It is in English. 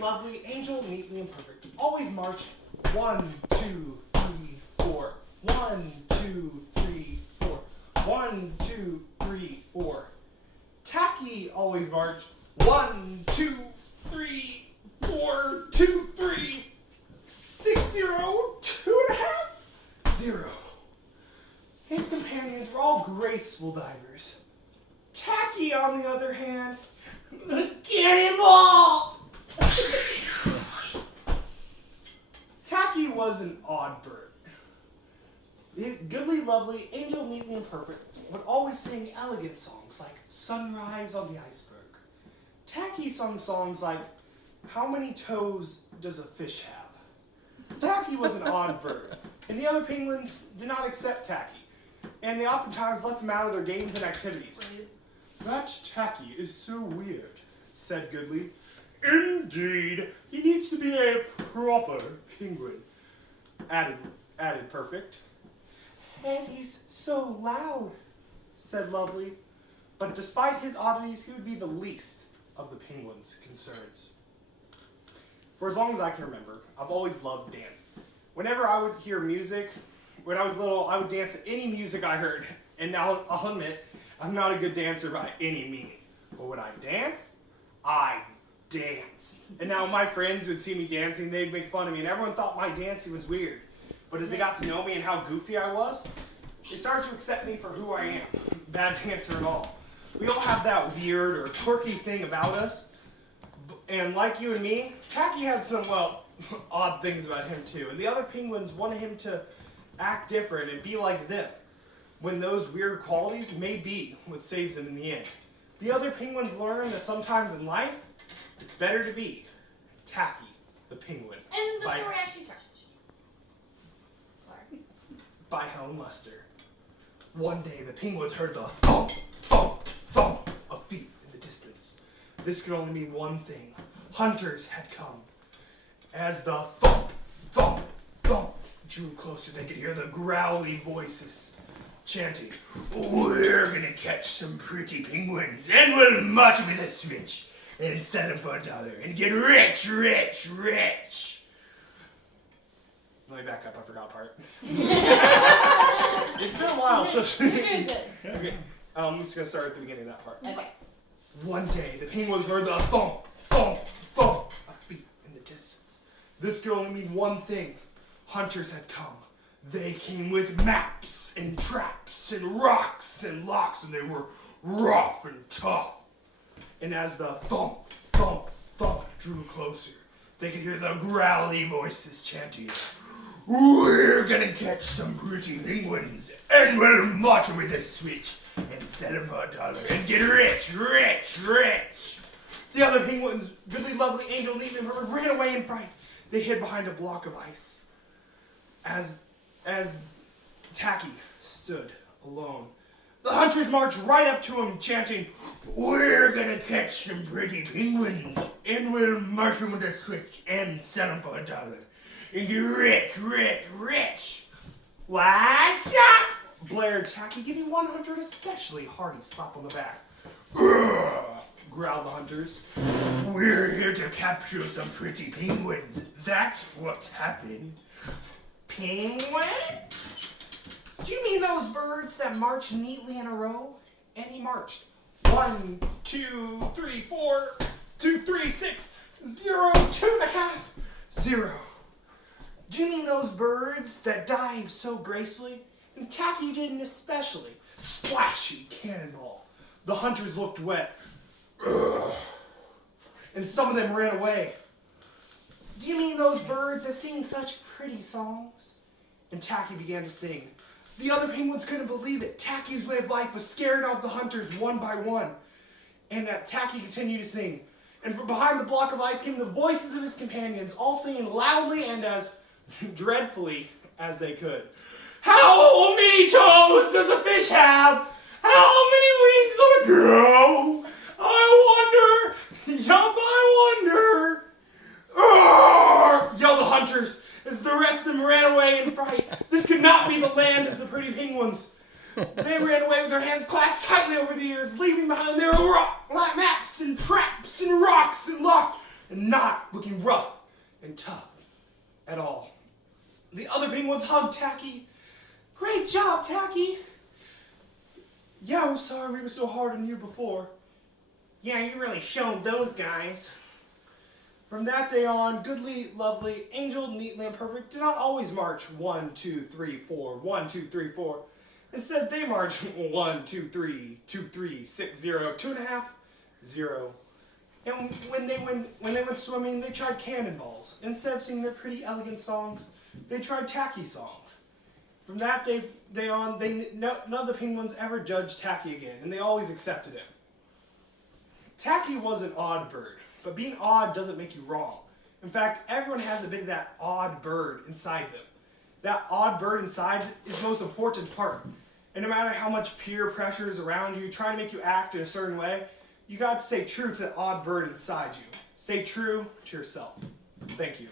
lovely, angel, neatly, and perfect. Always march 1, 2, 3, 4. 1, 2, 3, 4. 1, 2, 3, 4. Tacky always march 1, 2, 3, 4, 2, 3, 6, 0, 2.5, 0. His companions were all graceful divers. Tacky, on the other hand, the cannonball! Tacky was an odd bird. His goodly, lovely, angel, neatly, and perfect would always sing elegant songs like Sunrise on the Iceberg. Tacky sung songs like, How many toes does a fish have? Tacky was an odd bird, and the other penguins did not accept Tacky, and they oftentimes left him out of their games and activities. That Tacky is so weird, said Goodly. Indeed, he needs to be a proper penguin, added Perfect. And he's so loud, said Lovely. But despite his oddities, he would be the least of the penguins' concerns. For as long as I can remember, I've always loved dancing. Whenever I would hear music, when I was little, I would dance to any music I heard. And now I'll admit, I'm not a good dancer by any means. But when I danced, I danced. And now my friends would see me dancing, they'd make fun of me, and everyone thought my dancing was weird. But as they got to know me and how goofy I was, they started to accept me for who I am. Bad dancer at all. We all have that weird or quirky thing about us. And like you and me, Tacky had some, odd things about him too. And the other penguins wanted him to act different and be like them, when those weird qualities may be what saves them in the end. The other penguins learn that sometimes in life, it's better to be Tacky, the penguin. And the story actually starts. Sorry. By Helen Muster. One day the penguins heard the thump, thump, thump of feet in the distance. This could only mean one thing. Hunters had come. As the thump, thump, thump drew closer, they could hear the growly voices chanting, We're gonna catch some pretty penguins, and we'll march with a switch, and sell them for $1, and get rich, rich, rich. Let me back up, I forgot a part. It's been a while, so... Okay, I'm just gonna start at the beginning of that part. Okay. One day, the penguins heard the thump, thump, thump of feet in the distance. This could only mean one thing. Hunters had come. They came with maps and traps and rocks and locks, and they were rough and tough. And as the thump, thump, thump drew closer, they could hear the growly voices chanting, We're gonna catch some pretty penguins, and we'll march with a switch, and sell them for $1, and get rich, rich, rich. The other penguins, goodly, lovely, angel, neat, and perfect, ran away in fright. They hid behind a block of ice. As Tacky stood alone, the hunters marched right up to him, chanting, We're gonna catch some pretty penguins, and we'll march them with a switch and sell them for $1, and get rich, rich, rich. What's up? Blared Tacky, giving one hunter an especially hearty slap on the back. Ugh, growled the hunters. We're here to capture some pretty penguins. That's what's happened. Penguins? Do you mean those birds that march neatly in a row? And he marched. 1, 2, 3, 4, 2, 3, 6, 0, 2.5, 0. Do you mean those birds that dive so gracefully? And Tacky didn't especially. Splashy cannonball. The hunters looked wet. Ugh. And some of them ran away. Do you mean those birds that sing such pretty songs? And Tacky began to sing. The other penguins couldn't believe it. Tacky's way of life was scaring off the hunters one by one. And Tacky continued to sing. And from behind the block of ice came the voices of his companions, all singing loudly and as dreadfully as they could. How many toes does a fish have? How many wings on a crow? I wonder, yup, I wonder. Arr! Yelled the hunters as the rest of them ran away in fright. This could not be the land of the pretty penguins. They ran away with their hands clasped tightly over the ears, leaving behind their maps and traps and rocks and locks. and not looking rough and tough at all. The other penguins hugged Tacky. Great job, Tacky. Yeah, we're sorry we were so hard on you before. Yeah, you really showed those guys. From that day on, Goodly, Lovely, Angel, Neatly, and Perfect did not always march 1, 2, 3, 4, 1, 2, 3, 4. Instead, they marched 1, 2, 3, 2, 3, 6, 0, 2.5, 0. And when they went swimming, they tried cannonballs. Instead of singing their pretty, elegant songs, they tried tacky songs. From that day on, none of the penguins ever judged Tacky again, and they always accepted him. Tacky was an odd bird. But being odd doesn't make you wrong. In fact, everyone has a bit of that odd bird inside them. That odd bird inside is the most important part. And no matter how much peer pressure is around you, trying to make you act in a certain way, you got to stay true to that odd bird inside you. Stay true to yourself. Thank you.